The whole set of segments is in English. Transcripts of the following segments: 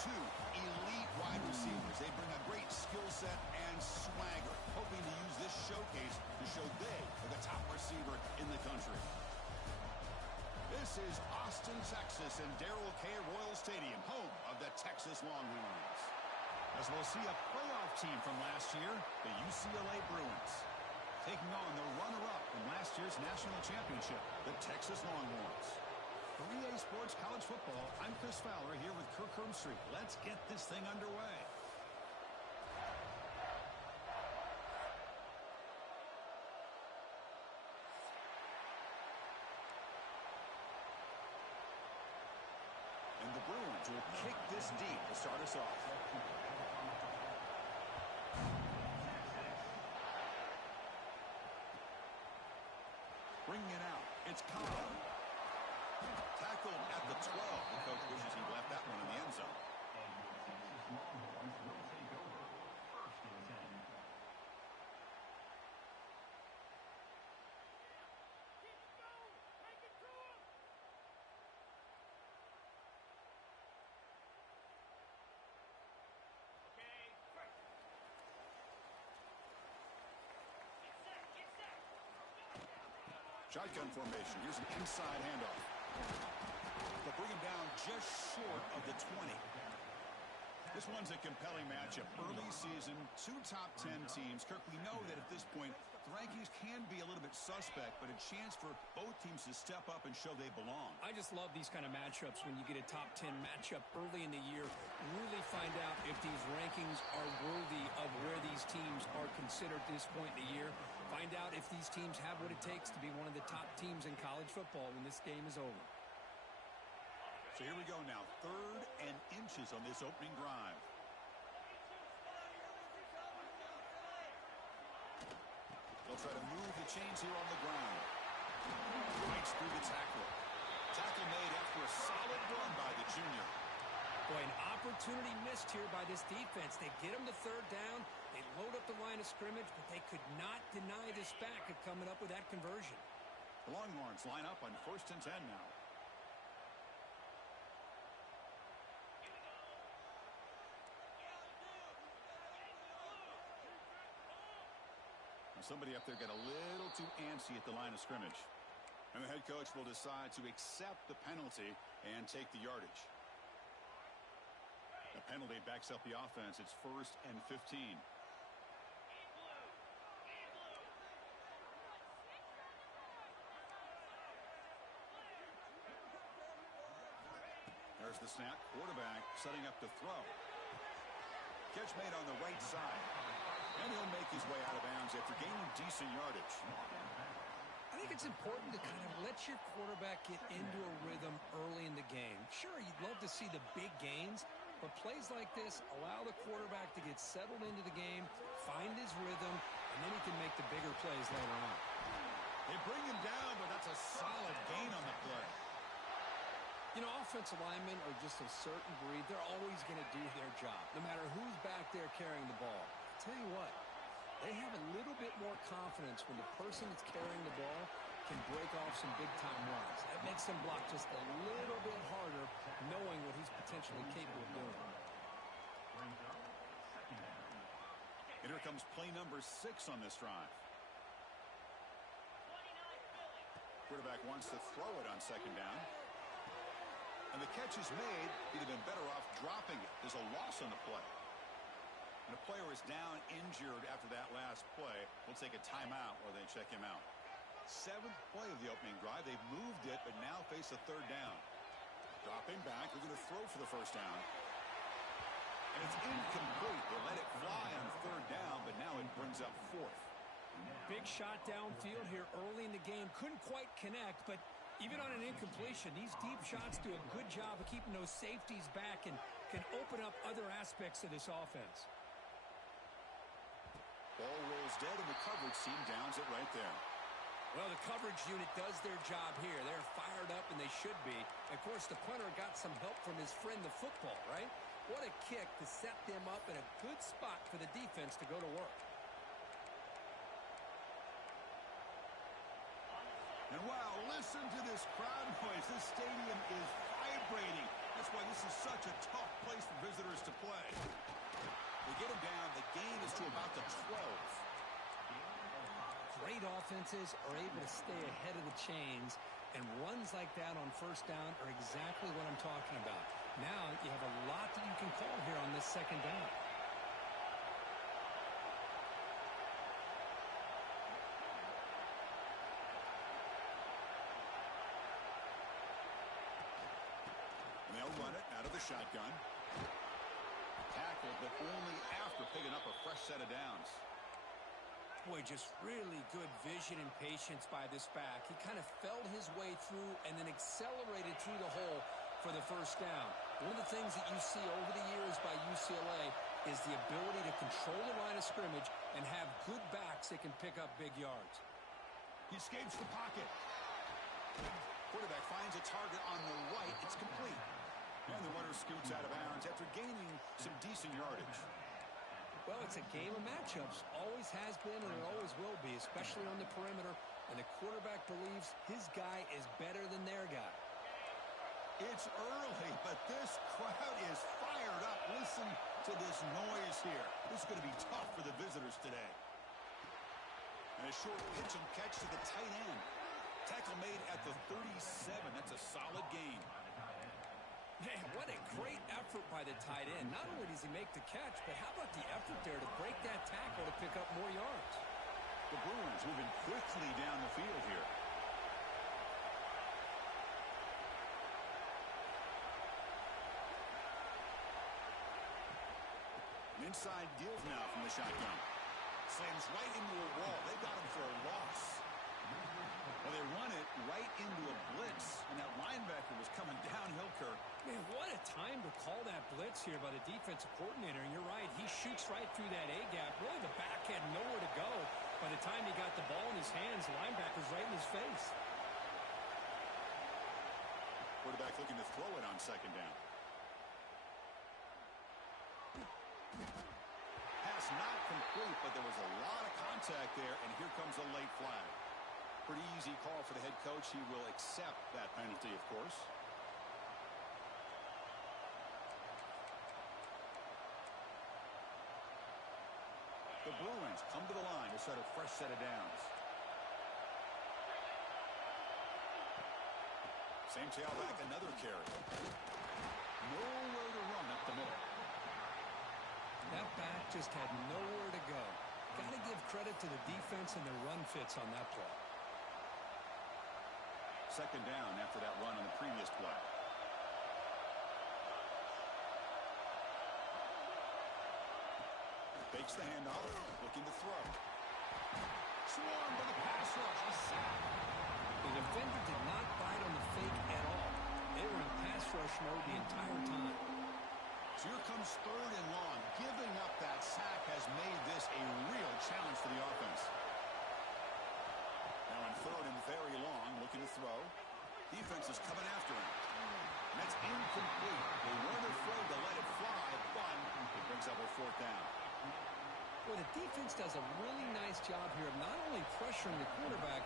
two elite wide receivers. They bring a great skill set and swagger, hoping to use this showcase to show they are the top receiver in the country. This is Austin, Texas, and Darrell K. Royal Stadium, home of the Texas Longhorns. As we'll see a playoff team from last year, the UCLA Bruins, taking on the runner-up from last year's national championship, the Texas Longhorns. 3A Sports College Football, I'm Chris Fowler here with Kirk Herbstreit. Let's get this thing underway. And the Bruins will kick this deep to start us off. Bringing it out, it's Cobb. Tackled at the 12. The coach wishes he left that one in the end zone. Shotgun formation. Here's an inside handoff. They'll bring him down just short of the 20. This one's a compelling matchup. Early season, two top 10 teams. Kirk, we know that at this point, the rankings can be a little bit suspect, but a chance for both teams to step up and show they belong. I just love these kind of matchups when you get a top 10 matchup early in the year. Really find out if these rankings are worthy of where these teams are considered at this point in the year. Find out if these teams have what it takes to be one of the top teams in college football when this game is over. So here we go now, 3rd and inches on this opening drive. They'll try to move the chains here on the ground. Breaks through the tackle. Tackle made after a solid run by the junior. Boy, an opportunity missed here by this defense. They get them to 3rd down. They load up the line of scrimmage, but they could not deny this back of coming up with that conversion. The Longhorns line up on 1st and 10 now. Somebody up there got a little too antsy at the line of scrimmage. And the head coach will decide to accept the penalty and take the yardage. The penalty backs up the offense. It's 1st and 15. There's the snap. Quarterback setting up to throw. Catch made on the right side. And he'll make his way out of bounds after gaining decent yardage. I think it's important to kind of let your quarterback get into a rhythm early in the game. Sure, you'd love to see the big gains, but plays like this allow the quarterback to get settled into the game, find his rhythm, and then he can make the bigger plays later on. They bring him down, but that's a solid gain on the play. You know, offensive linemen are just a certain breed. They're always going to do their job, no matter who's back there carrying the ball. I'll tell you what, they have a little bit more confidence when the person that's carrying the ball can break off some big-time runs. That makes them block just a little bit harder, knowing what he's potentially capable of doing. And here comes play number 6 on this drive. Quarterback wants to throw it on 2nd down. And the catch is made. He'd have been better off dropping it. There's a loss on the play. And the player is down injured after that last play. We'll take a timeout while they check him out. 7th play of the opening drive. They've moved it, but now face a 3rd down. Dropping back. They're going to throw for the 1st down. And it's incomplete. They let it fly on 3rd down, but now it brings up 4th. Big shot downfield here early in the game. Couldn't quite connect, but even on an incompletion, these deep shots do a good job of keeping those safeties back and can open up other aspects of this offense. Ball rolls dead, and the coverage team downs it right there. Well, the coverage unit does their job here. They're fired up, and they should be. Of course, the punter got some help from his friend, the football, right? What a kick to set them up in a good spot for the defense to go to work. And wow, listen to this crowd noise. This stadium is vibrating. That's why this is such a tough place for visitors to play. They get him down. The gain is to about the 12. Great offenses are able to stay ahead of the chains, and runs like that on first down are exactly what I'm talking about. Now you have a lot that you can call here on this second down. And they'll run it out of the shotgun. Tackled, but only after picking up a fresh set of downs. Boy, just really good vision and patience by this back. He kind of felt his way through and then accelerated through the hole for the first down. One of the things that you see over the years by UCLA is the ability to control the line of scrimmage and have good backs that can pick up big yards. He escapes the pocket. Quarterback finds a target on the right. It's complete. And the runner scoots out of bounds after gaining some decent yardage. Well, it's a game of matchups. Always has been and it always will be, especially on the perimeter. And the quarterback believes his guy is better than their guy. It's early, but this crowd is fired up. Listen to this noise here. This is going to be tough for the visitors today. And a short pitch and catch to the tight end. Tackle made at the 37. That's a solid gain. Man, what a great effort by the tight end. Not only does he make the catch, but how about the effort there to break that tackle to pick up more yards? The Bruins moving quickly down the field here. An inside deals now from the shotgun. Slams right into a wall. They got him for a loss. Well, they run it right into a blitz, and that linebacker was coming downhill, Kirk. Man, what a time to call that blitz here by the defensive coordinator. And you're right, he shoots right through that A-gap. Really, the back had nowhere to go. By the time he got the ball in his hands, the linebacker's right in his face. Quarterback looking to throw it on second down. Pass not complete, but there was a lot of contact there, and here comes a late flag. Pretty easy call for the head coach. He will accept that penalty, of course. The Bruins come to the line to set a fresh set of downs. Same tailback, another carry. Nowhere to run up the middle. That back just had nowhere to go. Got to give credit to the defense and the run fits on that play. Second down after that run on the previous play. Fakes the handoff, looking to throw. Swarmed by the pass rush. A sack. The defender did not bite on the fake at all. They were in pass rush mode the entire time. So here comes third and long. Giving up that sack has made this a real challenge for the offense. Now on third and very long, looking to throw. Defense is coming after him. And that's incomplete. They weren't afraid to let it fly, but it brings up a fourth down. Well, the defense does a really nice job here of not only pressuring the quarterback,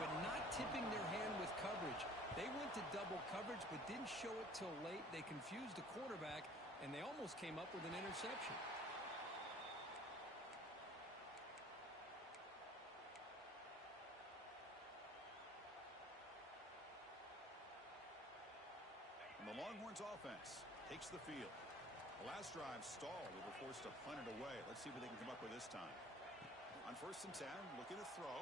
but not tipping their hand with coverage. They went to double coverage, but didn't show it till late. They confused the quarterback, and they almost came up with an interception. And the Longhorns offense takes the field. The last drive stalled. They were forced to punt it away. Let's see what they can come up with this time. On 1st and 10, looking to throw.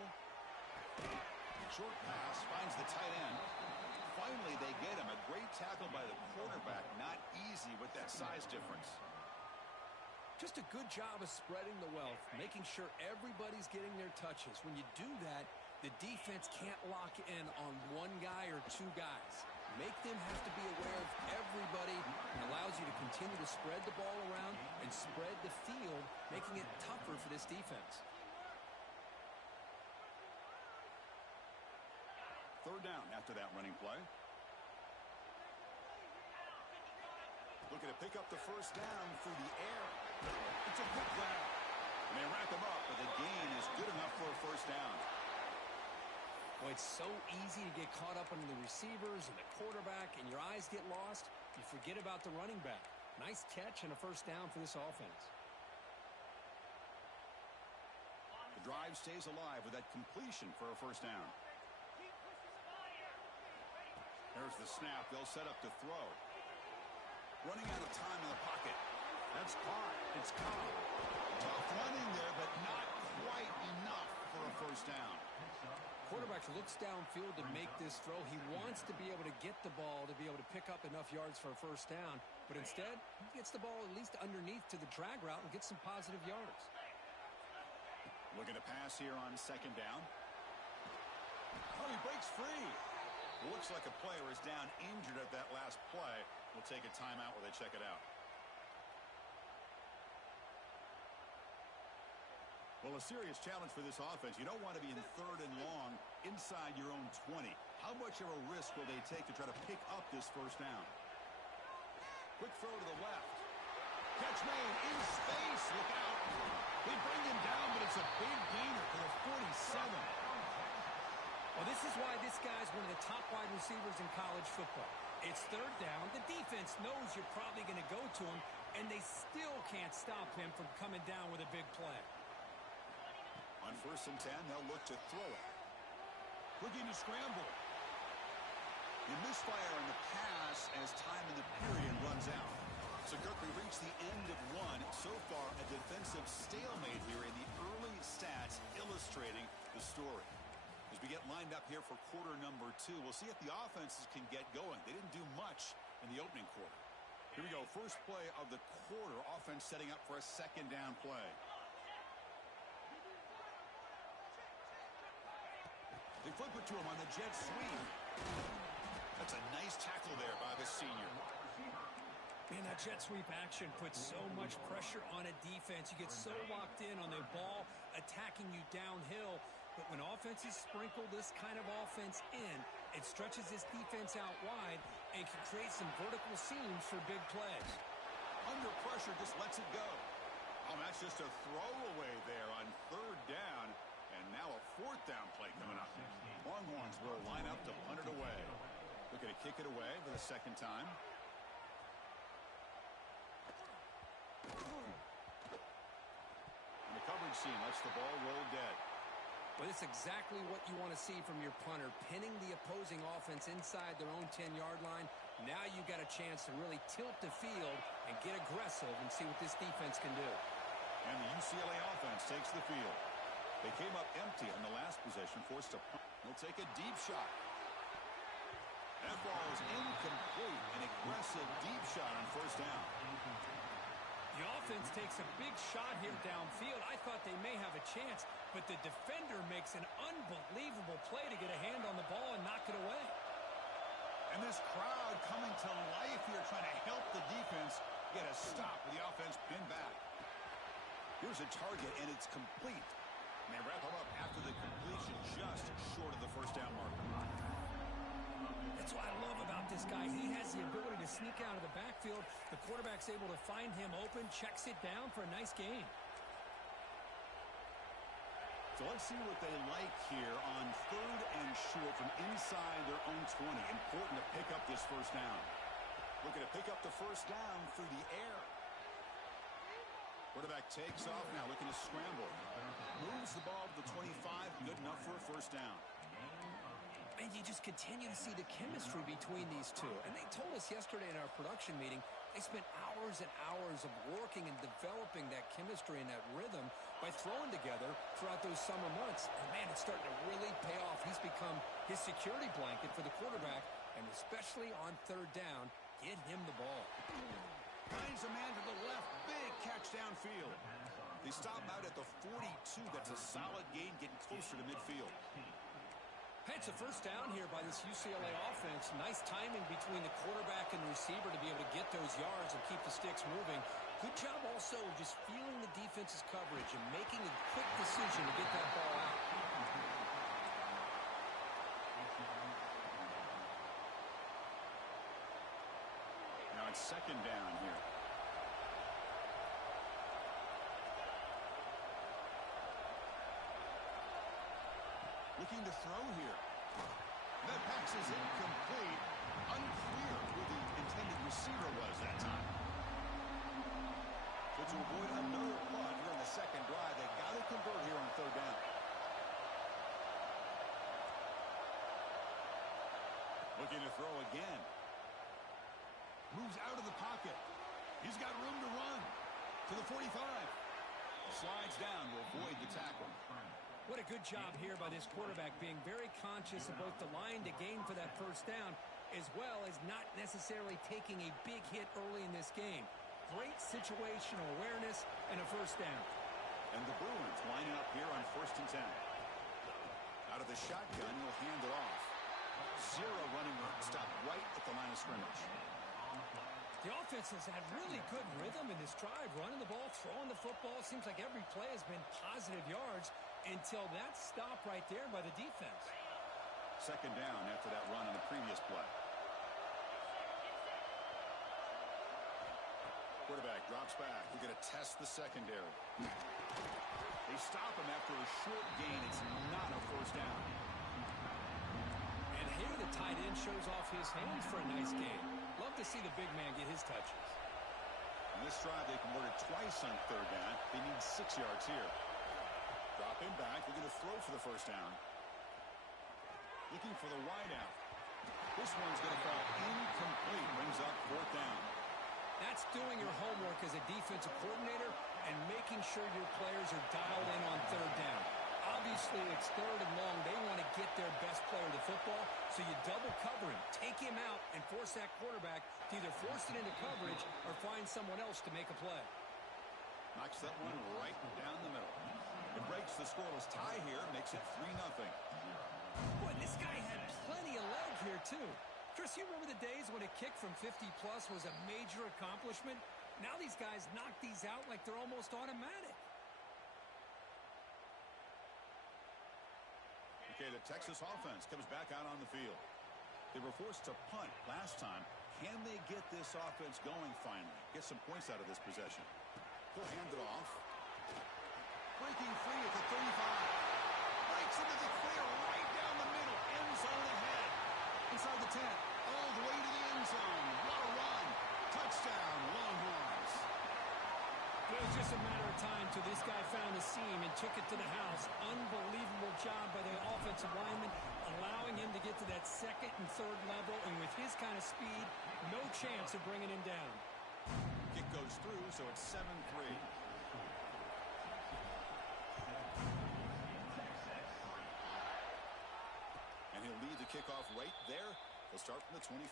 Short pass, finds the tight end. Finally, they get him. A great tackle by the quarterback. Not easy with that size difference. Just a good job of spreading the wealth, making sure everybody's getting their touches. When you do that, the defense can't lock in on one guy or two guys. Make them have to be aware of everybody, and allows you to continue to spread the ball around and spread the field, making it tougher for this defense. Third down after that running play. Looking to pick up the first down through the air. It's a good grab. And they wrap him up, but the gain is good enough for a first down. Well, it's so easy to get caught up on the receivers and the quarterback, and your eyes get lost. You forget about the running back. Nice catch and a first down for this offense. The drive stays alive with that completion for a first down. There's the snap. They'll set up to throw. Running out of time in the pocket. That's caught. It's caught. Tough running there, but not quite enough for a first down. Quarterback looks downfield to make this throw. He wants to be able to get the ball to be able to pick up enough yards for a first down. But instead, he gets the ball at least underneath to the drag route and gets some positive yards. Looking to pass here on second down. Oh, he breaks free. Looks like a player is down injured at that last play. We'll take a timeout while they check it out. Well, a serious challenge for this offense. You don't want to be in third and long inside your own 20. How much of a risk will they take to try to pick up this first down? Quick throw to the left. Catch made in space. Look out. They bring him down, but it's a big gainer for the 47. Well, this is why this guy's one of the top wide receivers in college football. It's third down. The defense knows you're probably going to go to him, and they still can't stop him from coming down with a big play. On first and 10, they'll look to throw it. Looking to scramble. You misfire in the pass as time in the period runs out. So, Kirk, we reach the end of one. So far, a defensive stalemate here in the early stats illustrating the story. As we get lined up here for quarter number 2, we'll see if the offenses can get going. They didn't do much in the opening quarter. Here we go. First play of the quarter. Offense setting up for a second down play. They flip it to him on the jet sweep. That's a nice tackle there by the senior. Man, that jet sweep action puts so much pressure on a defense. You get so locked in on the ball attacking you downhill. But when offenses sprinkle this kind of offense in, it stretches this defense out wide and can create some vertical seams for big plays. Under pressure, just lets it go. Oh, that's just a throwaway there on third down. And now a fourth down play coming up. Longhorns will line up to punt it away. Looking to kick it away for the second time. And the coverage scene lets the ball roll dead. Well, it's exactly what you want to see from your punter, pinning the opposing offense inside their own 10-yard line. Now you've got a chance to really tilt the field and get aggressive and see what this defense can do. And the UCLA offense takes the field. They came up empty on the last possession, forced a punt. They'll take a deep shot. That ball is incomplete. An aggressive deep shot on first down. The offense takes a big shot here downfield. I thought they may have a chance, but the defender makes an unbelievable play to get a hand on the ball and knock it away. And this crowd coming to life here, trying to help the defense get a stop with the offense pinned back. Here's a target, and it's complete. And they wrap him up after the completion, just short of the first down mark. That's what I love about this guy. He has the ability to sneak out of the backfield. The quarterback's able to find him open, checks it down for a nice gain. So let's see what they like here on third and short from inside their own 20. Important to pick up this first down. Looking to pick up the first down through the air. Quarterback takes off now, looking to scramble. Moves the ball to the 25, good enough for a first down. And you just continue to see the chemistry between these two. And they told us yesterday in our production meeting, they spent hours and hours of working and developing that chemistry and that rhythm by throwing together throughout those summer months. And, man, it's starting to really pay off. He's become his security blanket for the quarterback, and especially on third down, get him the ball. Finds a man to the left. Big catch downfield. They stop out at the 42. That's a solid gain, getting closer to midfield. Hey, it's a first down here by this UCLA offense. Nice timing between the quarterback and the receiver to be able to get those yards and keep the sticks moving. Good job also just feeling the defense's coverage and making a quick decision to get that ball out. Now it's second down here. Looking to throw here. That pass is incomplete. Unclear who the intended receiver was that time. So to avoid another punt here in the second drive, they got to convert here on third down. Looking to throw again. Moves out of the pocket. He's got room to run to the 45. Slides down to avoid the tackle. What a good job here by this quarterback, being very conscious of both the line to gain for that first down, as well as not necessarily taking a big hit early in this game. Great situational awareness and a first down. And the Bruins lining up here on 1st and 10. Out of the shotgun, he'll hand it off. Zero running room. Stop right at the line of scrimmage. The offense has had really good rhythm in this drive, running the ball, throwing the football. Seems like every play has been positive yards until that stop right there by the defense. Second down after that run on the previous play. Quarterback drops back. We're going to test the secondary. They stop him after a short gain. It's not a first down. And here the tight end shows off his hands for a nice game. Love to see the big man get his touches. In this drive, they converted twice on third down. They need 6 yards here. Drop him back. They're going to throw for the first down. Looking for the wide out. This one's going to fall incomplete. Brings up 4th down. That's doing your homework as a defensive coordinator and making sure your players are dialed in on third down. Obviously, it's third and long. They want to get their best player to football, so you double cover him, take him out, and force that quarterback to either force it into coverage or find someone else to make a play. Knocks that one right down the middle. It breaks the scoreless tie here, makes it 3-0. Boy, this guy had plenty of leg here, too. Chris, you remember the days when a kick from 50-plus was a major accomplishment? Now these guys knock these out like they're almost automatic. Okay, the Texas offense comes back out on the field. They were forced to punt last time. Can they get this offense going finally? Get some points out of this possession. He'll hand it off. Breaking free at the 35. Breaks into the clear right down the middle. End zone ahead. Inside the 10. All the way to the end zone. What a run. Touchdown, Longhorns. It was just a matter of time till this guy found a seam and took it to the house. Unbelievable job by the offensive lineman, allowing him to get to that second and third level, and with his kind of speed, no chance of bringing him down. Kick goes through, so it's 7-3. And he'll lead the kickoff right there. He'll start from the 25.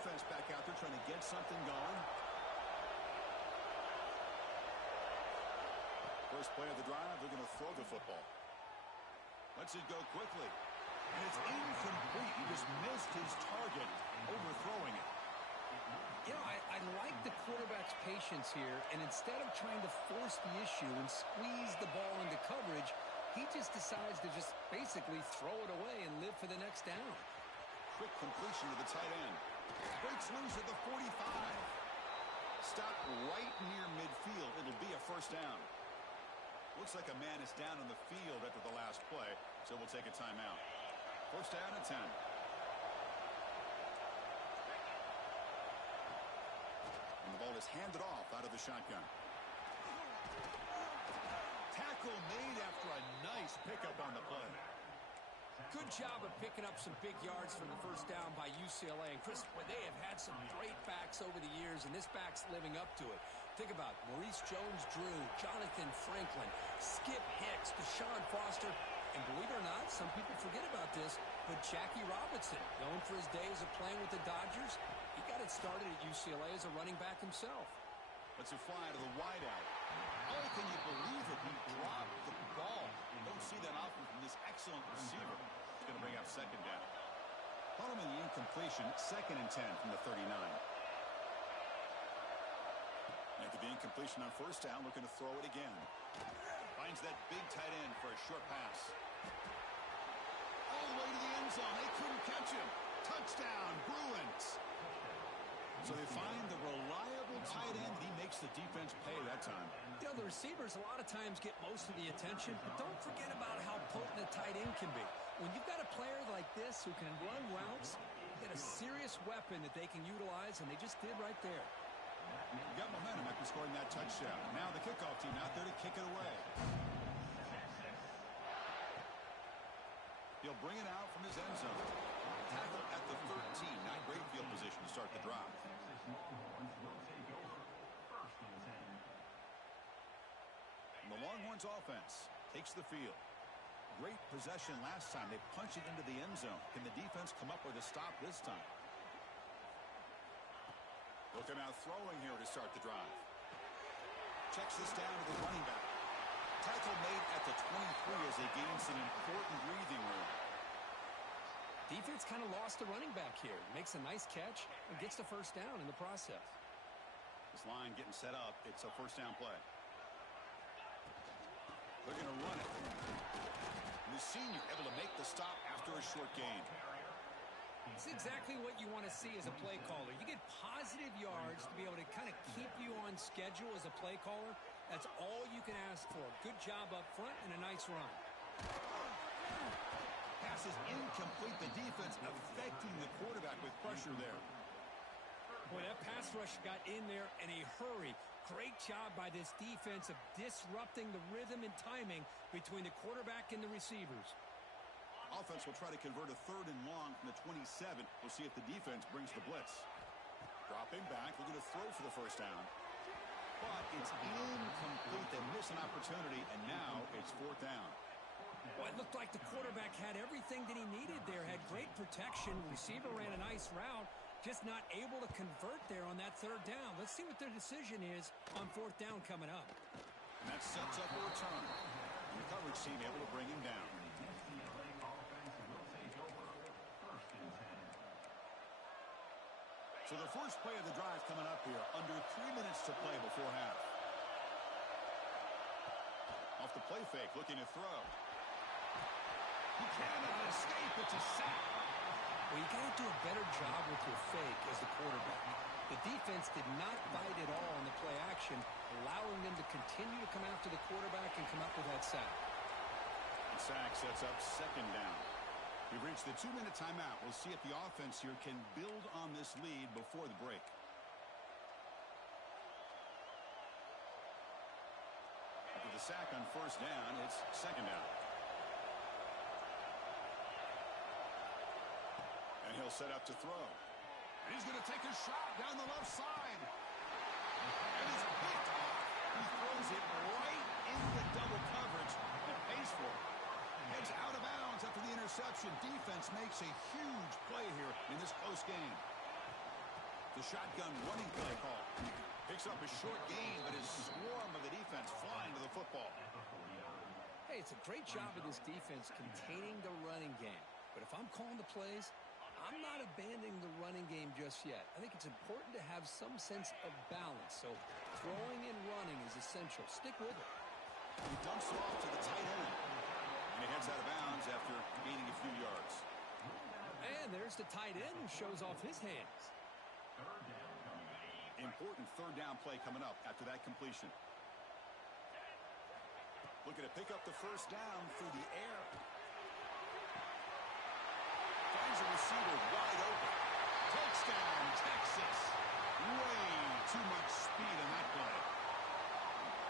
Offense back out there trying to get something going. First play of the drive, they're going to throw the football. Lets it go quickly. And it's incomplete. He just missed his target, overthrowing it. You know, I like the quarterback's patience here, and instead of trying to force the issue and squeeze the ball into coverage, he just decides to just basically throw it away and live for the next down. Quick completion to the tight end. Breaks loose at the 45. Stop right near midfield. It'll be a first down. Looks like a man is down on the field after the last play, so we'll take a timeout. First down and 10. And the ball is handed off out of the shotgun. Tackle made after a nice pickup on the play. Good job of picking up some big yards from the first down by UCLA. And Chris, they have had some great backs over the years, and this back's living up to it. Think about Maurice Jones-Drew, Jonathan Franklin, Skip Hicks, Deshaun Foster, and believe it or not, some people forget about this, but Jackie Robinson, known for his days of playing with the Dodgers, he got it started at UCLA as a running back himself. Lets it fly to the wideout. Oh, can you believe it? He dropped the ball. You don't see that often from this excellent receiver. It's going to bring up second down. Following the incompletion, 2nd and 10 from the 39. After the incompletion on first down, looking to throw it again. Finds that big tight end for a short pass. All the way to the end zone. They couldn't catch him. Touchdown, Bruins. So they find the reliable tight end. He makes the defense pay that time. You know, the receivers a lot of times get most of the attention, but don't forget about how potent a tight end can be. When you've got a player like this who can run routes, you've got a serious weapon that they can utilize, and they just did right there. Got momentum after scoring that touchdown. Now the kickoff team out there to kick it away. He'll bring it out from his end zone. Tackle at the 13. Not great field position to start the drive. The Longhorns offense takes the field. Great possession last time. They punch it into the end zone. Can the defense come up with a stop this time? They'll come out throwing here to start the drive. Checks this down to the running back. Tackle made at the 23 as they gain some important breathing room. Defense kind of lost the running back here. Makes a nice catch and gets the first down in the process. This line getting set up. It's a first down play. They're going to run it. And the senior able to make the stop after a short gain. It's exactly what you want to see as a play caller. You get positive yards to be able to kind of keep you on schedule as a play caller. That's all you can ask for. Good job up front and a nice run. Pass is incomplete. The defense affecting the quarterback with pressure there. Boy, that pass rush got in there in a hurry. Great job by this defense of disrupting the rhythm and timing between the quarterback and the receivers. Offense will try to convert a 3rd and long from the 27. We'll see if the defense brings the blitz. Dropping back, looking to throw for the first down. But it's incomplete. They miss an opportunity, and now it's 4th down. Well, it looked like the quarterback had everything that he needed there. Had great protection. Receiver ran a nice route. Just not able to convert there on that 3rd down. Let's see what their decision is on 4th down coming up. And that sets up a return. And the coverage team able to bring him down. So the first play of the drive coming up here. Under 3 minutes to play before half. Off the play fake, looking to throw. He cannot escape. It's a sack. Well, you got to do a better job with your fake as the quarterback. The defense did not bite at all on the play action, allowing them to continue to come after the quarterback and come up with that sack. The sack sets up 2nd down. We've reached the 2-minute timeout. We'll see if the offense here can build on this lead before the break. With the sack on 1st down, it's 2nd down. And he'll set up to throw. And he's going to take a shot down the left side. And it's picked off. He throws it right into double coverage and pays for it. Heads out of bounds after the interception. Defense makes a huge play here in this close game. The shotgun running play call. Picks up a short gain, but his swarm of the defense flying to the football. Hey, it's a great job of this defense containing the running game. But if I'm calling the plays, I'm not abandoning the running game just yet. I think it's important to have some sense of balance. So throwing and running is essential. Stick with it. He dumps it off to the tight end. And he heads out of bounds after gaining a few yards. And there's the tight end who shows off his hands. Important 3rd down play coming up after that completion. Looking to pick up the 1st down through the air. Finds a receiver wide open. Touchdown, Texas. Way too much speed on that play.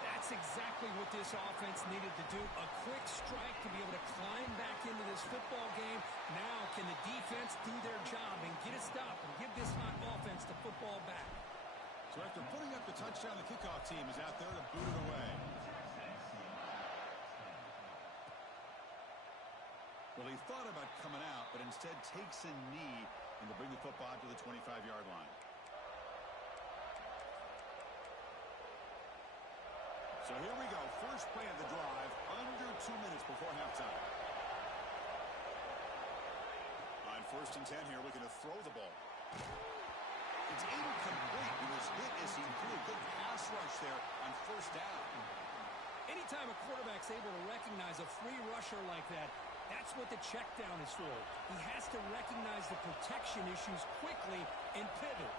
That's exactly what this offense needed to do. A quick strike to be able to climb back into this football game. Now can the defense do their job and get a stop and give this hot offense the football back? So after putting up the touchdown, the kickoff team is out there to boot it away. Well, he thought about coming out, but instead takes a knee and to bring the football to the 25-yard line. So here we go. First play of the drive, under 2 minutes before halftime. On 1st and 10 here, looking to throw the ball. It's incomplete. He was hit as he threw a good pass rush there on 1st down. Anytime a quarterback's able to recognize a free rusher like that, that's what the check down is for. He has to recognize the protection issues quickly and pivot.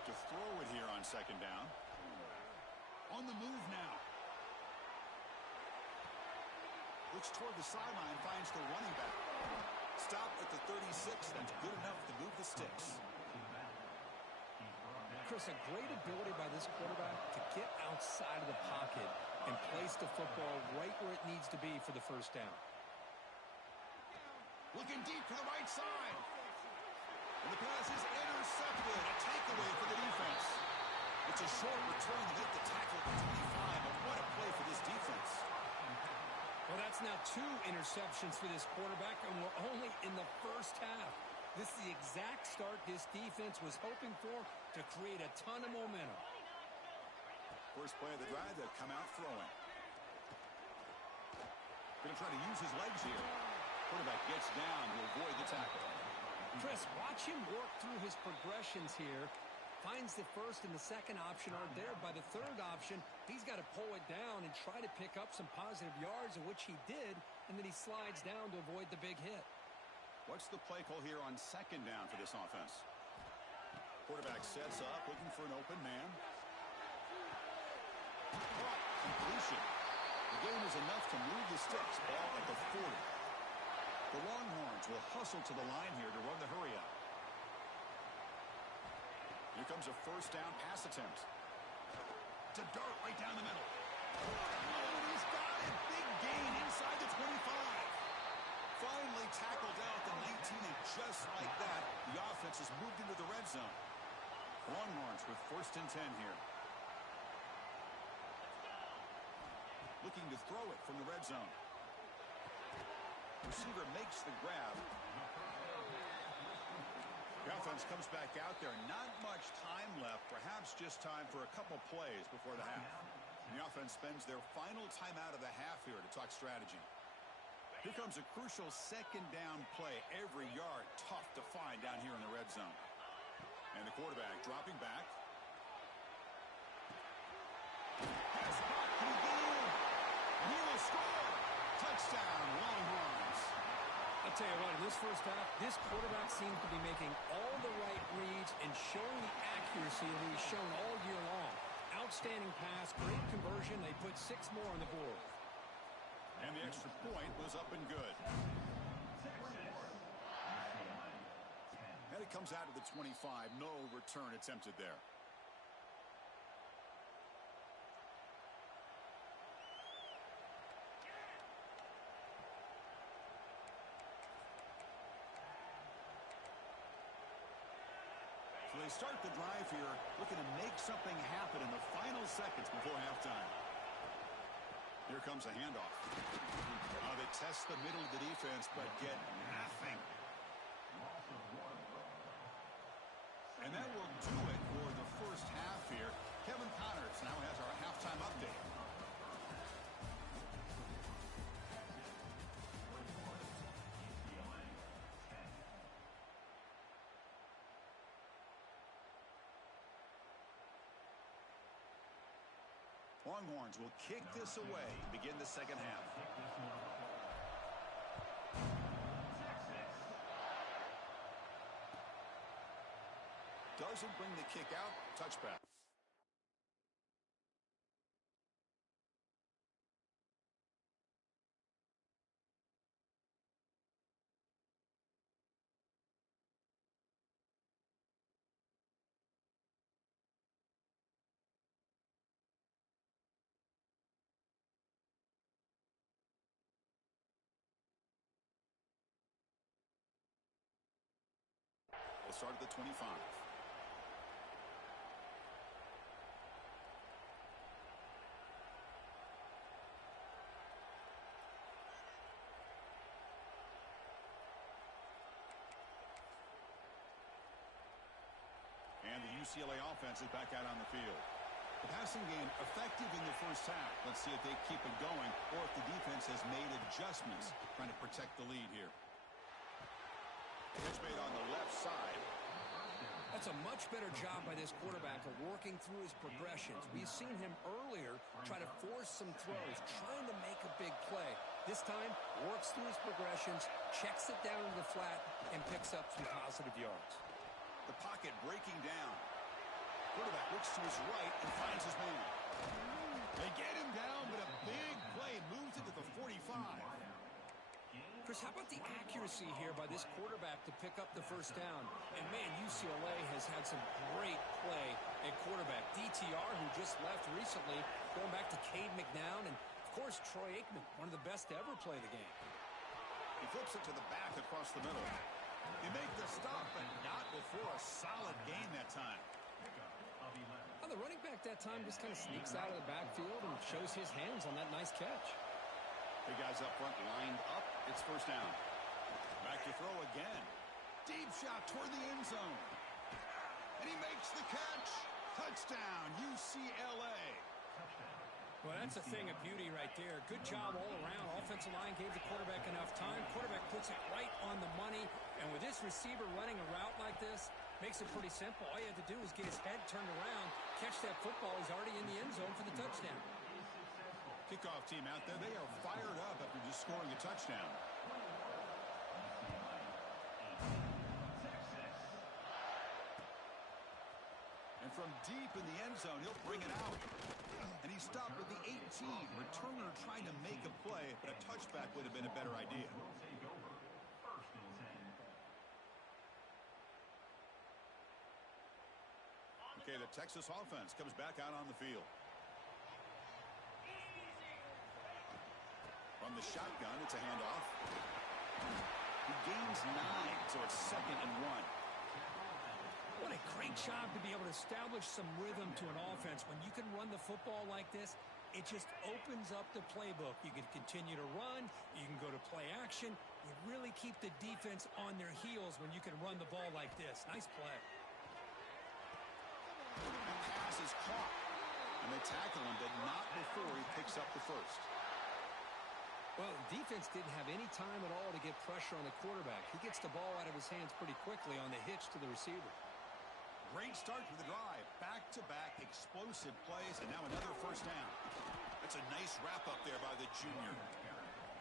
look to throw it here on second down. On the move now. Looks toward the sideline, finds the running back. Stop at the 36. That's good enough to move the sticks. Chris, a great ability by this quarterback to get outside of the pocket and place the football right where it needs to be for the first down. Looking deep to the right side. And the pass is intercepted. A takeaway for the defense. It's a short return to make the tackle at the 25, but what a play for this defense. Well, that's now 2 interceptions for this quarterback, and we're only in the first half. This is the exact start this defense was hoping for to create a ton of momentum. First play of the drive, they'll come out throwing. Going to try to use his legs here. Quarterback gets down to avoid the tackle. Chris, watch him work through his progressions here. Finds the first and the second option aren't there. By the third option, he's got to pull it down and try to pick up some positive yards, of which he did, and then he slides down to avoid the big hit. What's the play call here on second down for this offense? Quarterback sets up, looking for an open man. Caught, completion. The game is enough to move the sticks. Ball at the 40. The Longhorns will hustle to the line here to run the hurry up. Here comes a first down pass attempt. To dart right down the middle. Oh, he's got it. Big gain inside the 25. Finally tackled down at the 19, and just like that, the offense has moved into the red zone. Longhorns with first and 10 here. Looking to throw it from the red zone. Receiver makes the grab. The offense comes back out there. Not much time left. Perhaps just time for a couple plays before the half. And the offense spends their final timeout of the half here to talk strategy. Here comes a crucial second down play. Every yard tough to find down here in the red zone. And the quarterback dropping back. Pass caught. Can he get in? And he will score. Touchdown, Longhorns. I'll tell you what, in this first half, this quarterback seems to be making all the right reads and showing the accuracy that he's shown all year long. Outstanding pass, great conversion. They put 6 more on the board. And the extra point was up and good. And it comes out of the 25. No return attempted there. So they start the drive here, looking to make something happen in the final seconds before halftime. Here comes a handoff. They test the middle of the defense, but get nothing. And that will do it for the first half here. Kevin Connors now has our halftime update. Longhorns will kick this away and begin the second half. Doesn't bring the kick out. Touchback. We'll start at the 25. And the UCLA offense is back out on the field. The passing game effective in the first half. Let's see if they keep it going or if the defense has made adjustments trying to protect the lead here. Pitch made on the left side. That's a much better job by this quarterback of working through his progressions. We've seen him earlier try to force some throws, trying to make a big play. This time, works through his progressions, checks it down to the flat, and picks up some positive yards. The pocket breaking down. Quarterback looks to his right and finds his man. They get him down, but a big play moves it to the 45. Chris, how about the accuracy here by this quarterback to pick up the first down? And, man, UCLA has had some great play at quarterback. DTR, who just left recently, going back to Cade McNown, and, of course, Troy Aikman, one of the best to ever play the game. He flips it to the back across the middle. He makes the stop, but not before a solid gain that time. The running back that time just kind of sneaks out of the backfield and shows his hands on that nice catch. The guys up front lined up. It's first down. Back to throw again. Deep shot toward the end zone. And he makes the catch. Touchdown, UCLA. Well, that's a thing of beauty right there. Good job all around. Offensive line gave the quarterback enough time. Quarterback puts it right on the money. And with this receiver running a route like this, makes it pretty simple. All you have to do is get his head turned around, catch that football. He's already in the end zone for the touchdown. Kickoff team out there. They are fired up after just scoring a touchdown. And from deep in the end zone, he'll bring it out. And he stopped at the 18. Returner trying to make a play, but a touchback would have been a better idea. Okay, the Texas offense comes back out on the field. From the shotgun, it's a handoff. He gains 9, so it's 2nd and 1. What a great job to be able to establish some rhythm to an offense. When you can run the football like this, it just opens up the playbook. You can continue to run. You can go to play action. You really keep the defense on their heels when you can run the ball like this. Nice play. The pass is caught. And they tackle him, but not before he picks up the first. Well, the defense didn't have any time at all to get pressure on the quarterback. He gets the ball out of his hands pretty quickly on the hitch to the receiver. Great start to the drive. Back-to-back explosive plays, and now another first down. That's a nice wrap-up there by the junior.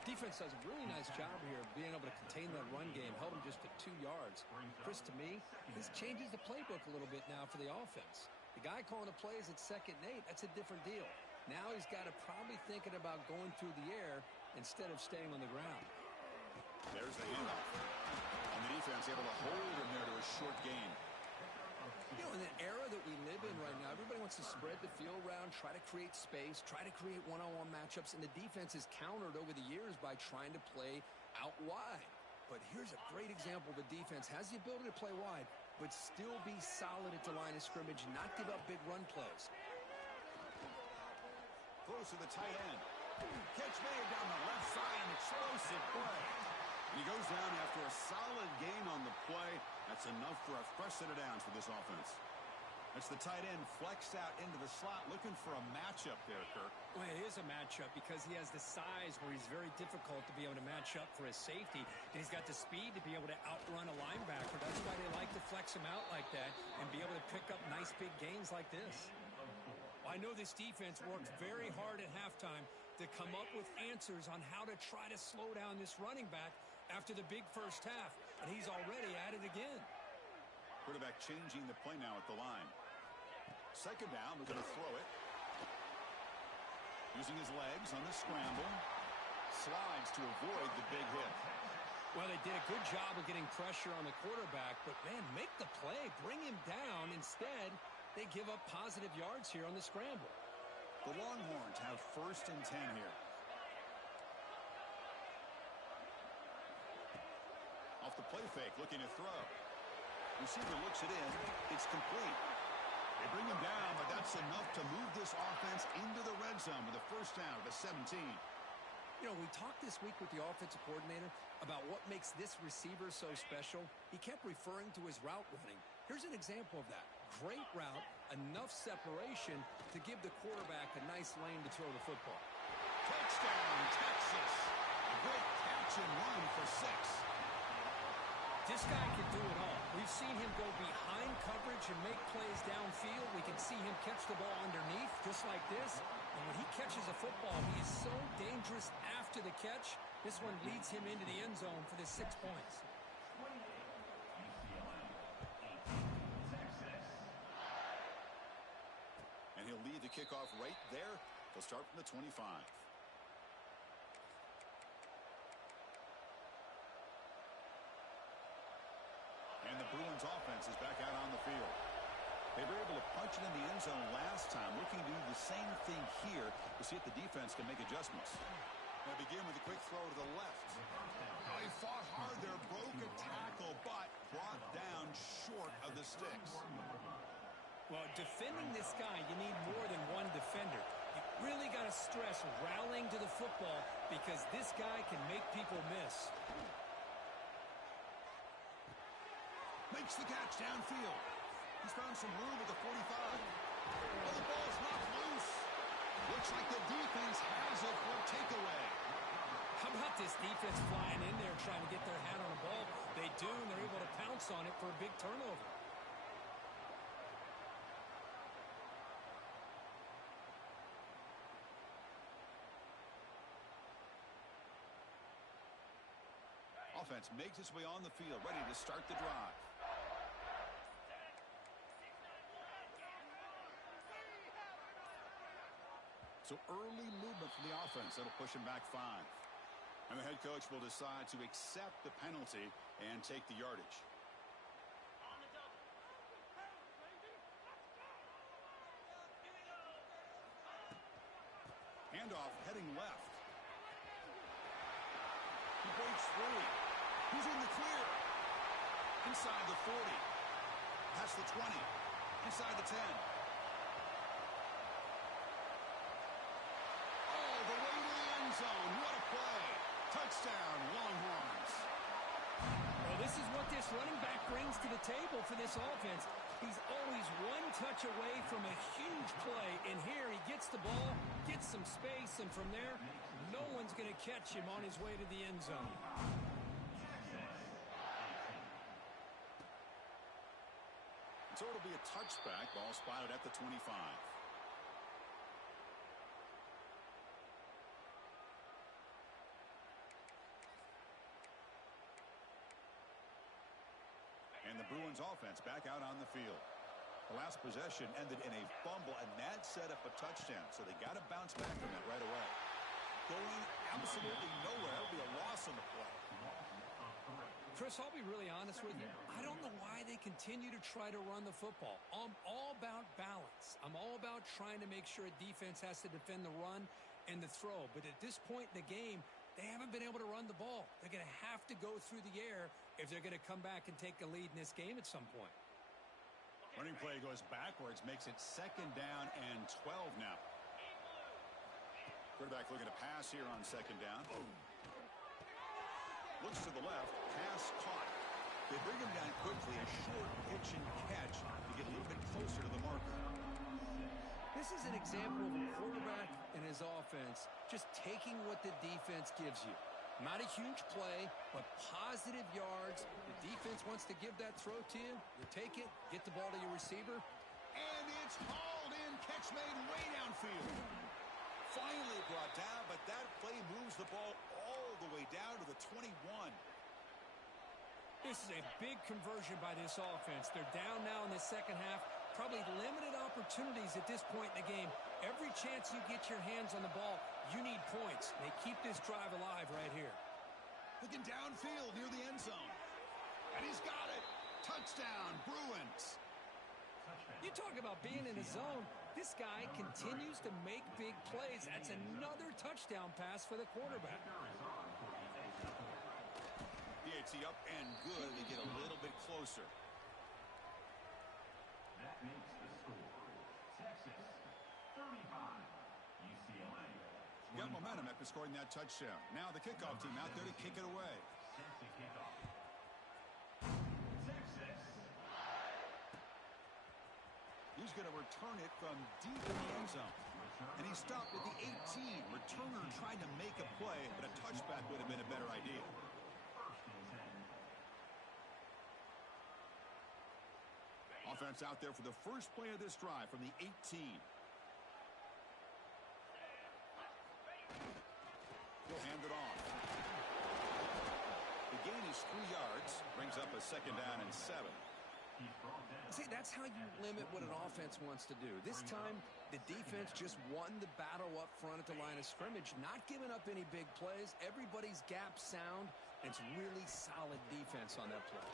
Defense does a really nice job here of being able to contain that run game, held him just to 2 yards. Chris, to me, this changes the playbook a little bit now for the offense. The guy calling the plays at 2nd and 8, that's a different deal. Now he's got to probably thinking about going through the air instead of staying on the ground. There's the handoff. And the defense able to hold him there to a short gain. You know, in the era that we live in right now, everybody wants to spread the field around, try to create space, try to create one-on-one matchups, and the defense is countered over the years by trying to play out wide. But here's a great example. The defense has the ability to play wide, but still be solid at the line of scrimmage, not give up big run plays. Close to the tight end. Catch made down the left side, an explosive play. He goes down after a solid gain on the play. That's enough for a fresh set of downs for this offense. That's the tight end flexed out into the slot, looking for a matchup there, Kirk. Well, it is a matchup because he has the size where he's very difficult to be able to match up for his safety, and he's got the speed to be able to outrun a linebacker. That's why they like to flex him out like that and be able to pick up nice big gains like this. I know this defense worked very hard at halftime to come up with answers on how to try to slow down this running back after the big first half, and he's already at it again. Quarterback changing the play now at the line. 2nd down, we're going to throw it. Using his legs on the scramble. Slides to avoid the big hit. Well, they did a good job of getting pressure on the quarterback, but, man, make the play. Bring him down. Instead, they give up positive yards here on the scramble. The Longhorns have 1st and 10 here. Off the play fake, looking to throw. Receiver looks it in. It's complete. They bring him down, but that's enough to move this offense into the red zone with a first down at the 17. You know, we talked this week with the offensive coordinator about what makes this receiver so special. He kept referring to his route running. Here's an example of that. Great route, enough separation to give the quarterback a nice lane to throw the football. Touchdown, Texas. A great catch and run for 6. This guy can do it all. We've seen him go behind coverage and make plays downfield. We can see him catch the ball underneath, just like this. And when he catches a football, he is so dangerous after the catch. This one leads him into the end zone for the 6 points. to lead the kickoff right there. They'll start from the 25. And the Bruins offense is back out on the field. They were able to punch it in the end zone last time. Looking to do the same thing here to see if the defense can make adjustments. They begin with a quick throw to the left. Oh, he fought hard there, broke a tackle, but brought down short of the sticks. Well, defending this guy, you need more than one defender. You really got to stress rallying to the football because this guy can make people miss. Makes the catch downfield. He's found some room at the 45. Oh, the ball's knocked loose. Looks like the defense has it for a takeaway. How about this defense flying in there trying to get their hand on the ball? They do, and they're able to pounce on it for a big turnover. Offense makes its way on the field, ready to start the drive. So early movement from the offense. That'll push him back 5. And the head coach will decide to accept the penalty and take the yardage. Handoff heading left. He breaks free. He's in the clear. Inside the 40. Past the 20. Inside the 10. Zone. What a play. Touchdown, Longhorns. Well, this is what this running back brings to the table for this offense. He's always one touch away from a huge play. And here he gets the ball, gets some space, and from there, no one's going to catch him on his way to the end zone. So it'll be a touchback. Ball spotted at the 25. And the Bruins offense back out on the field. The last possession ended in a fumble, and that set up a touchdown. So they got to bounce back from that right away. Going absolutely nowhere. That'll be a loss on the play. Chris, I'll be really honest with you. I don't know why they continue to try to run the football. I'm all about balance. I'm all about trying to make sure a defense has to defend the run and the throw. But at this point in the game, they haven't been able to run the ball. They're going to have to go through the air if they're going to come back and take a lead in this game at some point. Running play goes backwards, makes it 2nd down and 12 now. Quarterback looking to pass here on 2nd down. Looks to the left, pass caught. They bring him down quickly, a short pitch and catch to get a little bit closer to the marker. This is an example of a quarterback and his offense just taking what the defense gives you. Not a huge play, but positive yards. The defense wants to give that throw to you. You take it, get the ball to your receiver. And it's hauled in, catch made way downfield. Finally brought down, but that play moves the ball all the way down to the 21. This is a big conversion by this offense. They're down now in the second half. Probably limited opportunities at this point in the game. Every chance you get your hands on the ball, you need points. They keep this drive alive right here. Looking downfield near the end zone. And he's got it. Touchdown, Bruins. You talk about being in a zone. This guy continues to make big plays. That's another touchdown pass for the quarterback. PAT up and good. They get a little bit closer. That makes the score. Texas 35, UCLA. Got momentum after scoring that touchdown. Now the kickoff team out there to kick it away. Sets the kickoff. Texas. He's going to return it from deep in the end zone. And he stopped at the 18. Returner trying to make a play, but a touchback would have been a better idea. Offense out there for the first play of this drive from the 18. He'll hand it off. The gain is 3 yards. Brings up a 2nd down and 7. He's brought down. See, that's how you limit what an offense wants to do. This time, the defense just won the battle up front at the line of scrimmage, not giving up any big plays. Everybody's gap sound, and it's really solid defense on that play.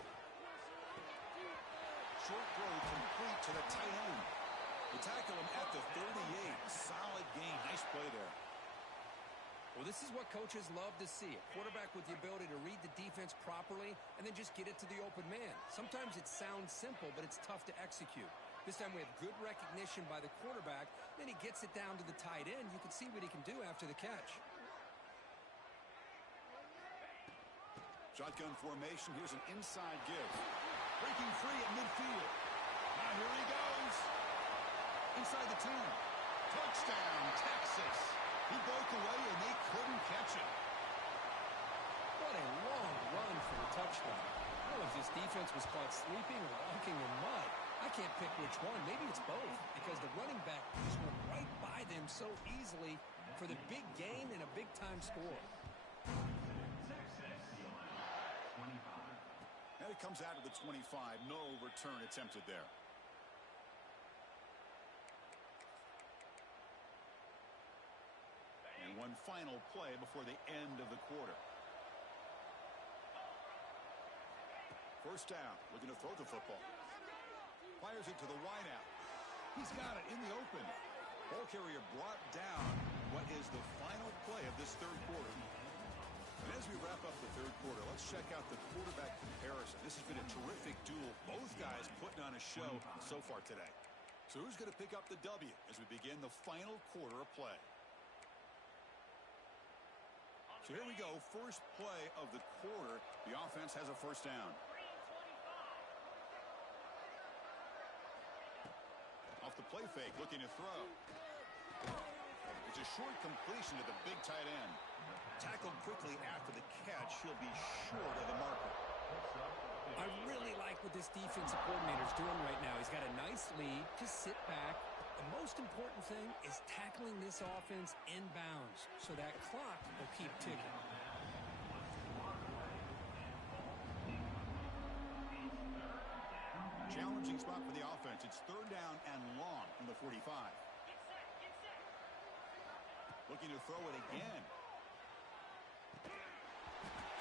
Short throw complete to the tight end. They tackle him at the 38. Solid gain. Nice play there. Well, this is what coaches love to see. A quarterback with the ability to read the defense properly and then just get it to the open man. Sometimes it sounds simple, but it's tough to execute. This time we have good recognition by the quarterback. Then he gets it down to the tight end. You can see what he can do after the catch. Shotgun formation. Here's an inside give. Breaking free at midfield. Now here he goes. Inside the 2. Touchdown, Texas. He broke away, and they couldn't catch him. What a long run for a touchdown. I don't know if this defense was caught sleeping or walking in mud. I can't pick which one. Maybe it's both, because the running back just went right by them so easily for the big gain and a big-time score. And it comes out of the 25. No return attempted there. And one final play before the end of the quarter. First down, looking to throw the football. Fires it to the wideout. He's got it in the open. Ball carrier brought down what is the final play of this third quarter. And as we wrap up the third quarter, let's check out the quarterback comparison. This has been a terrific duel. Both guys putting on a show so far today. So who's going to pick up the W as we begin the final quarter of play? So here we go, first play of the quarter. The offense has a first down. Off the play fake, looking to throw. It's a short completion to the big tight end. Tackled quickly after the catch. He'll be short of the marker. I really like what this defensive coordinator is doing right now. He's got a nice lead. Just sit back. The most important thing is tackling this offense inbounds so that clock will keep ticking. Challenging spot for the offense. It's third down and long from the 45. Looking to throw it again.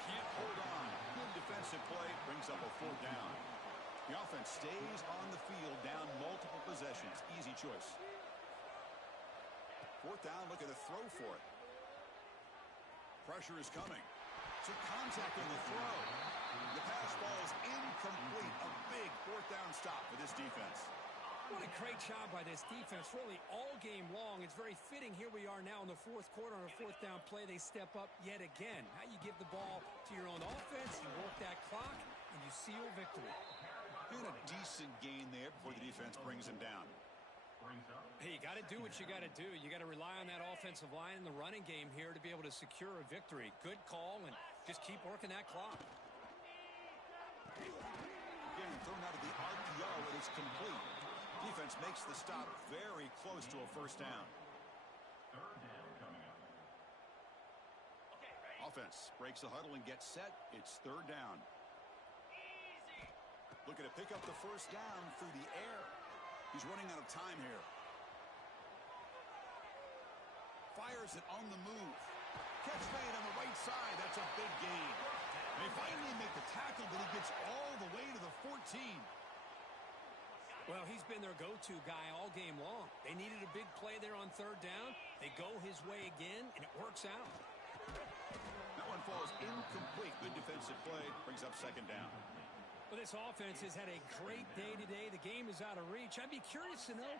Can't hold on. Good defensive play. Brings up a fourth down. The offense stays on the field, down multiple possessions. Easy choice. Fourth down, looking to throw for it. Pressure is coming. Took contact on the throw. The pass falls incomplete. A big fourth down stop for this defense. What a great job by this defense, really all game long. It's very fitting. Here we are now in the fourth quarter on a fourth down play. They step up yet again. How you give the ball to your own offense, you work that clock, and you seal victory. Doing a decent gain there before the defense brings him down. Hey, you got to do what you got to do. You got to rely on that offensive line in the running game here to be able to secure a victory. Good call, and just keep working that clock. Again, thrown out of the RPO, and it's complete. Defense makes the stop very close to a first down. Third down coming up. Offense breaks the huddle and gets set. It's third down. Looking to pick up the first down through the air. He's running out of time here. Fires it on the move. Catch made on the right side. That's a big gain. They finally make the tackle, but he gets all the way to the 14. Well, he's been their go-to guy all game long. They needed a big play there on third down. They go his way again, and it works out. That one falls incomplete. Good defensive play. Brings up second down. Well, this offense has had a great day today. The game is out of reach. I'd be curious to know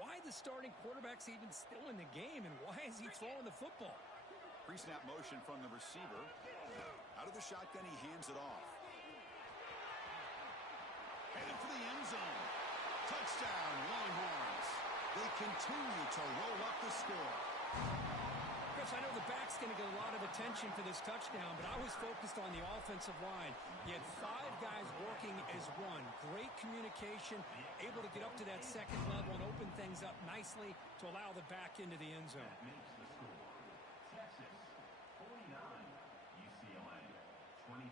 why the starting quarterback's even still in the game, and why is he throwing the football? Pre-snap motion from the receiver. Out of the shotgun, he hands it off. Headed for the end zone. Touchdown, Longhorns. They continue to roll up the score. Chris, I know the back's going to get a lot of attention for this touchdown, but I was focused on the offensive line. You had 5 guys working as one. Great communication, able to get up to that second level and open things up nicely to allow the back into the end zone. That makes the score. Texas 49, UCLA 25.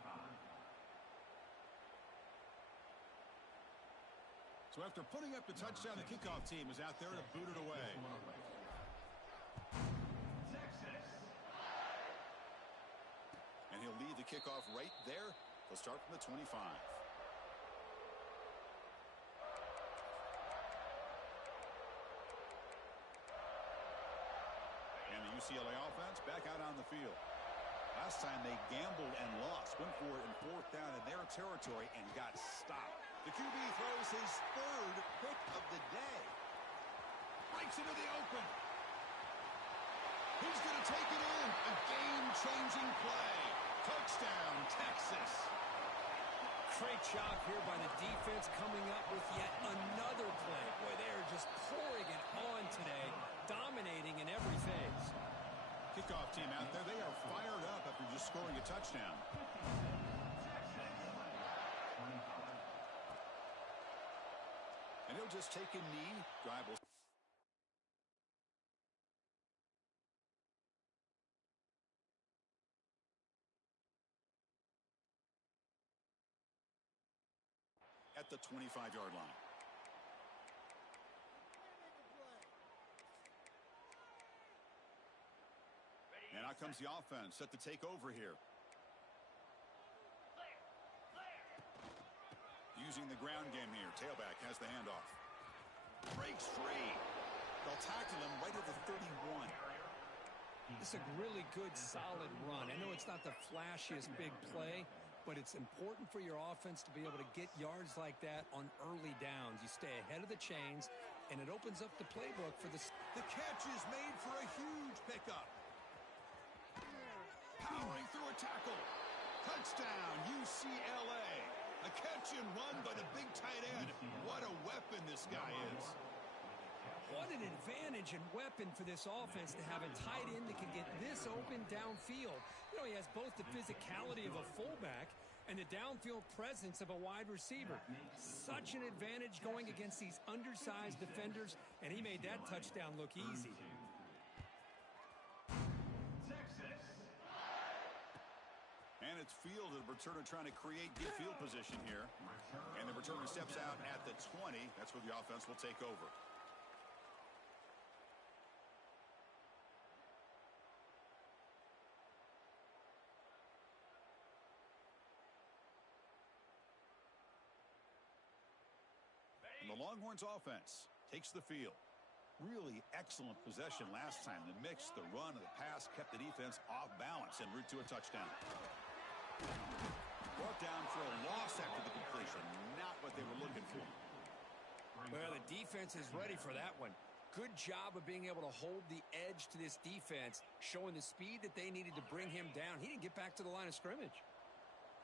So after putting up the touchdown, the kickoff team is out there to boot it away. And he'll lead the kickoff right there. They'll start from the 25. And the UCLA offense back out on the field. Last time they gambled and lost. Went for it in 4th down in their territory and got stopped. The QB throws his 3rd pick of the day. Breaks into the open. He's going to take it in. A game-changing play. Touchdown, Texas. Great job here by the defense coming up with yet another play. Boy, they are just pouring it on today, dominating in every phase. Kickoff team out there, they are fired up after just scoring a touchdown. And he'll just take a knee. Drive will... at the 25-yard line. And out comes the offense set to take over here. Using the ground game here. Tailback has the handoff. Breaks free. They'll tackle him right at the 31. This is a really good, solid run. I know it's not the flashiest big play, but it's important for your offense to be able to get yards like that on early downs. You stay ahead of the chains, and it opens up the playbook for the... The catch is made for a huge pickup. Powering through a tackle. Touchdown, UCLA. A catch and run by the big tight end. What a weapon this guy is. What an advantage and weapon for this offense to have a tight end that can get this open downfield. You know, he has both the physicality of a fullback and the downfield presence of a wide receiver. Such an advantage going against these undersized defenders, and he made that touchdown look easy. And it's fielded. The returner trying to create good field position here. And the returner steps out at the 20. That's where the offense will take over. And the Longhorns offense takes the field. Really excellent possession last time. The mix, the run, and the pass kept the defense off balance en route to a touchdown. Brought down for a loss after the completion. Not what they were looking for. Well, the defense is ready for that one. Good job of being able to hold the edge to this defense, showing the speed that they needed to bring him down. He didn't get back to the line of scrimmage.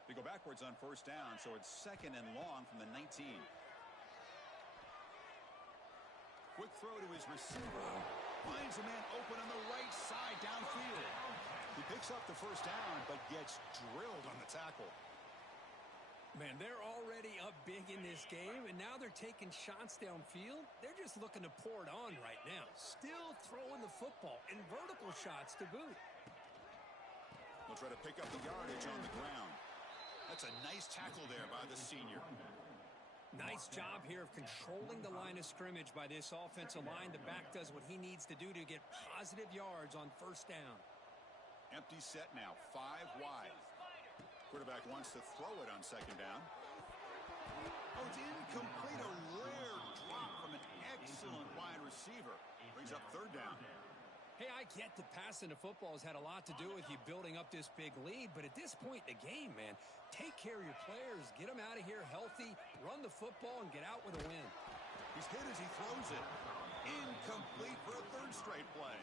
They go backwards on 1st down, so it's 2nd and long from the 19. Quick throw to his receiver. Finds a man open on the right side downfield. He picks up the 1st down, but gets drilled on the tackle. Man, they're already up big in this game, and now they're taking shots downfield. They're just looking to pour it on right now. Still throwing the football, and vertical shots to boot. They'll try to pick up the yardage on the ground. That's a nice tackle there by the senior. Nice job here of controlling the line of scrimmage by this offensive line. The back does what he needs to do to get positive yards on 1st down. Empty set now, 5 wide. Quarterback wants to throw it on 2nd down. Oh, it's incomplete. A rare drop from an excellent wide receiver. Brings up 3rd down. Hey, I get that passing the football has had a lot to do with you building up this big lead, but at this point in the game, man, take care of your players, get them out of here healthy, run the football, and get out with a win. He's hit as he throws it. Incomplete for a 3rd straight play.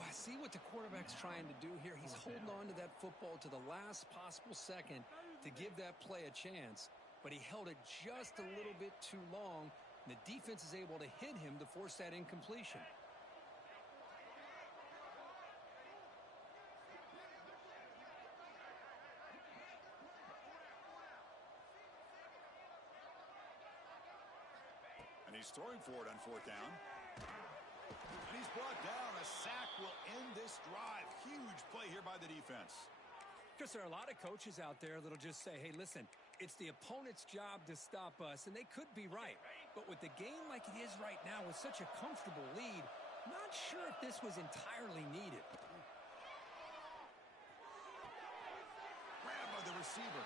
Well, I see what the quarterback's trying to do here. He's holding on to that football to the last possible second to give that play a chance, but he held it just a little bit too long, and the defense is able to hit him to force that incompletion. He's throwing for it on 4th down. And he's brought down. A sack will end this drive. Huge play here by the defense. Because there are a lot of coaches out there that'll just say, hey, listen, It's the opponent's job to stop us, and they could be right. But with the game like it is right now with such a comfortable lead, not sure if this was entirely needed. Grabbed by the receiver.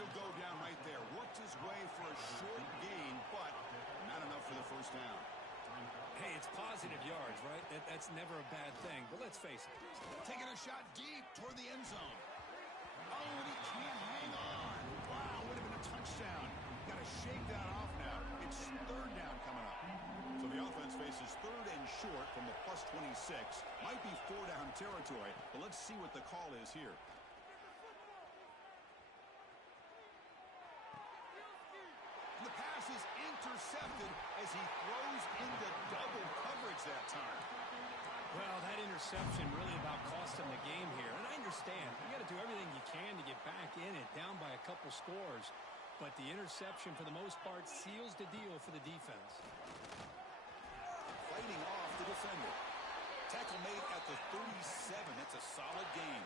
He'll go down right there. Worked his way for a short gain, but not enough for the first down. Hey, it's positive yards, right? That's never a bad thing. But let's face it. Taking a shot deep toward the end zone. Oh, and he can't hang on. Wow, would have been a touchdown. Got to shake that off now. It's third down coming up. So the offense faces third and short from the plus 26. Might be four down territory, but let's see what the call is here. The pass is intercepted as he throws into double coverage that time. Well, that interception really about cost him the game here. And I understand. You got to do everything you can to get back in it, down by a couple scores. But the interception, for the most part, seals the deal for the defense. Fighting off the defender. Tackle made at the 37. That's a solid gain.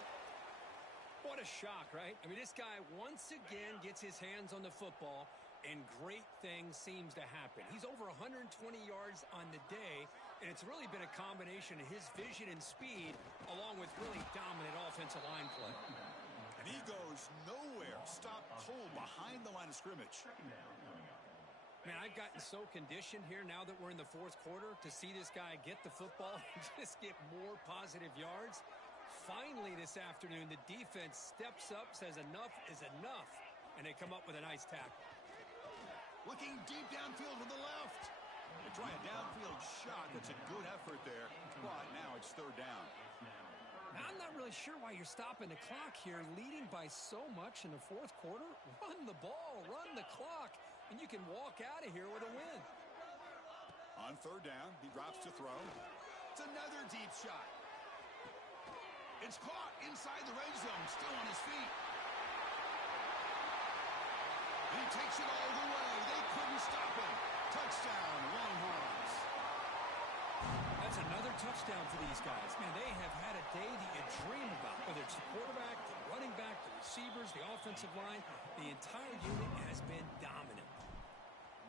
What a shock, right? I mean, this guy once again gets his hands on the football, and great things seems to happen. He's over 120 yards on the day, and it's really been a combination of his vision and speed along with really dominant offensive line play. And he goes nowhere. Stopped cold behind the line of scrimmage. Man, I've gotten so conditioned here now that we're in the fourth quarter to see this guy get the football and just get more positive yards. Finally this afternoon, the defense steps up, says enough is enough, and they come up with a nice tackle. Looking deep downfield to the left. They try a downfield shot. That's a good effort there. But now it's third down. Now, I'm not really sure why you're stopping the clock here, leading by so much in the fourth quarter. Run the ball, run the clock, and you can walk out of here with a win. On third down, he drops to throw. It's another deep shot. It's caught inside the red zone, still on his feet. And he takes it all the way. They couldn't stop him. Touchdown, Longhorns. That's another touchdown for these guys. Man, they have had a day that you dream about, whether it's the quarterback, the running back, the receivers, the offensive line. The entire unit has been dominant.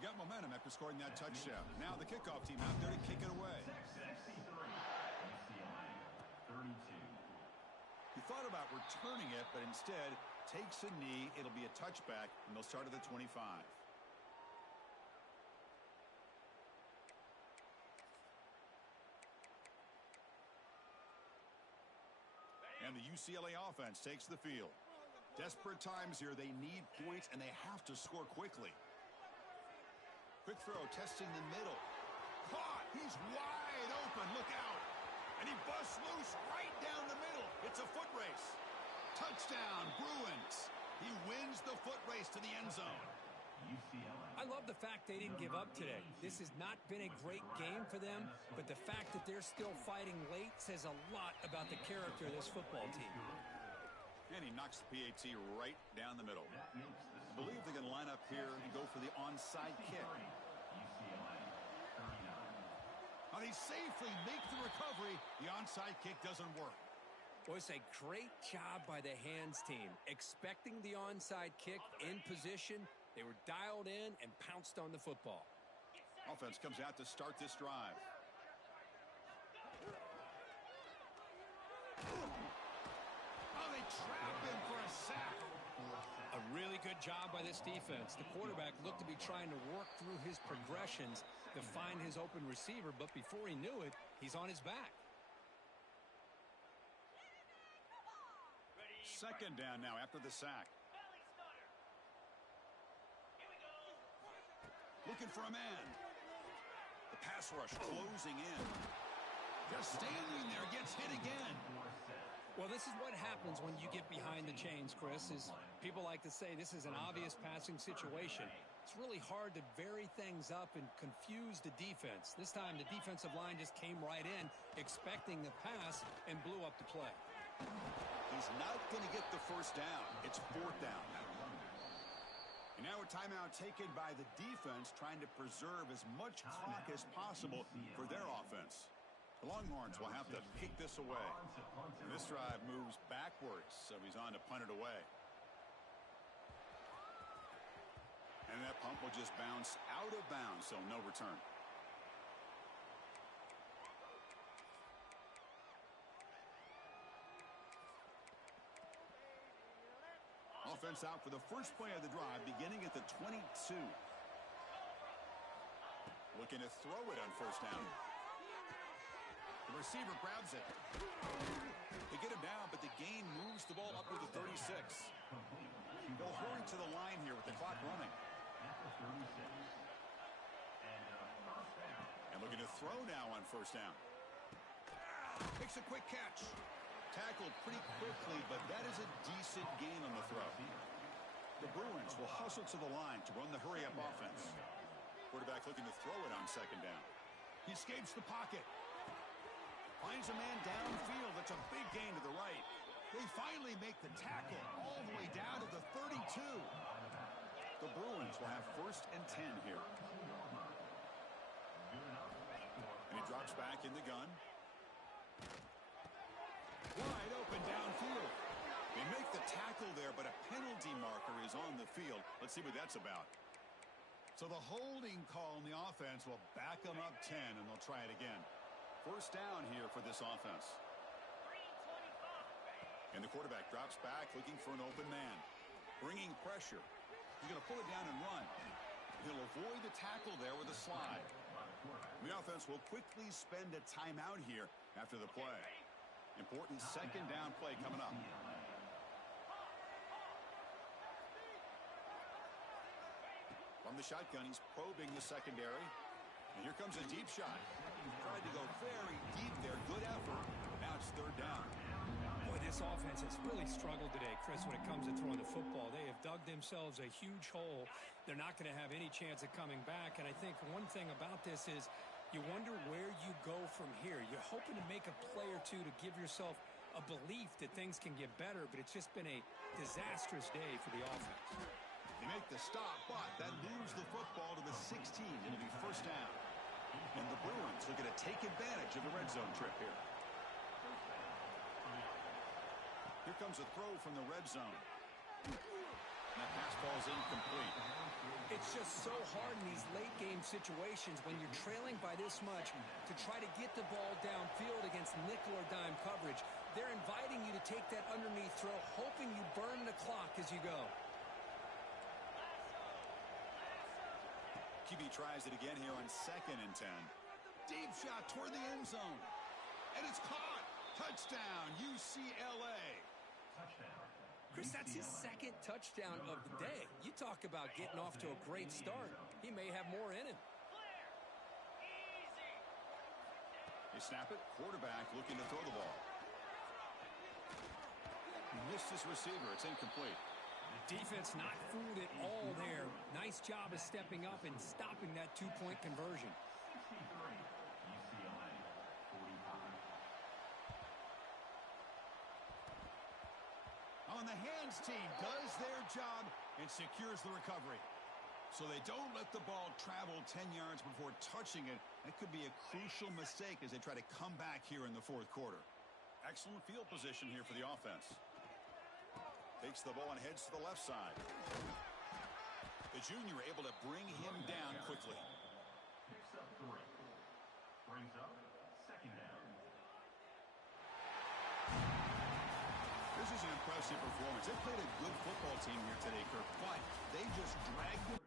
Got momentum after scoring that touchdown. Now the kickoff team out there to kick it away. He thought about returning it, but instead takes a knee. It'll be a touchback, and they'll start at the 25. And the UCLA offense takes the field. Desperate times here. They need points, and they have to score quickly. Quick throw, testing the middle. Caught! He's wide open. Look out. And he busts loose right down the middle. It's a foot race. Touchdown, Bruins. He wins the foot race to the end zone. I love the fact they didn't give up today. This has not been a great game for them, but the fact that they're still fighting late says a lot about the character of this football team. And he knocks the PAT right down the middle. I believe they're going to line up here and go for the onside kick. Now they safely make the recovery. The onside kick doesn't work. Well, it's a great job by the hands team. Expecting the onside kick in position, they were dialed in and pounced on the football. Offense comes out to start this drive. Oh, they trap him for a sack. A really good job by this defense. The quarterback looked to be trying to work through his progressions to find his open receiver, but before he knew it, he's on his back. Second down now after the sack. Looking for a man. The pass rush closing in. Just standing there, gets hit again. Well, this is what happens when you get behind the chains, Chris, is people like to say this is an obvious passing situation. It's really hard to vary things up and confuse the defense. This time, the defensive line just came right in, expecting the pass, and blew up the play. He's not going to get the first down. It's fourth down. And now a timeout taken by the defense, trying to preserve as much clock as possible for their offense. The Longhorns will have to kick this away. And this drive moves backwards, so he's on to punt it away. And that pump will just bounce out of bounds, so no return. Offense out for the first play of the drive, beginning at the 22. Looking to throw it on first down. The receiver grabs it. They get him down, but the gain moves the ball up to the 36. They'll hurry to the line here with the clock running. And looking to throw now on first down. Makes a quick catch. Tackled pretty quickly, but that is a decent gain on the throw. The Bruins will hustle to the line to run the hurry-up offense. Quarterback looking to throw it on second down. He escapes the pocket. Finds a man downfield. That's a big gain to the right. They finally make the tackle all the way down to the 32. The Bruins will have first and 10 here. And he drops back in the gun. Wide open downfield. They make the tackle there, but a penalty marker is on the field. Let's see what that's about. So the holding call on the offense will back them up 10, and they'll try it again. First down here for this offense. And the quarterback drops back looking for an open man. Bringing pressure. He's going to pull it down and run. He'll avoid the tackle there with a slide. The offense will quickly spend a timeout here after the play. Important second down play coming up. From the shotgun, he's probing the secondary. And here comes a deep shot. Tried to go very deep there. Good effort. Now it's third down. Boy, this offense has really struggled today, Chris, when it comes to throwing the football. They have dug themselves a huge hole. They're not going to have any chance of coming back. And I think one thing about this is you wonder where you go from here. You're hoping to make a play or two to give yourself a belief that things can get better, but it's just been a disastrous day for the offense. They make the stop, but that moves the football to the 16. It'll be first down. And the Bruins looking to take advantage of the red zone trip here. Here comes a throw from the red zone. That pass ball's incomplete. It's just so hard in these late game situations when you're trailing by this much to try to get the ball downfield against nickel or dime coverage. They're inviting you to take that underneath throw, hoping you burn the clock as you go. QB tries it again here on second and 10. Deep shot toward the end zone. And it's caught. Touchdown, UCLA. Chris, that's his second touchdown of the day. You talk about getting off to a great start. He may have more in him. They snap it. Quarterback looking to throw the ball. He missed his receiver. It's incomplete. Defense not fooled at all there. Nice job of stepping up and stopping that two-point conversion. On the hands team does their job and secures the recovery. So they don't let the ball travel 10 yards before touching it. That could be a crucial mistake as they try to come back here in the fourth quarter. Excellent field position here for the offense. Takes the ball and heads to the left side. The junior able to bring him down quickly. Picks up 3. Brings up second down. This is an impressive performance. They played a good football team here today, Kirk, but they just dragged them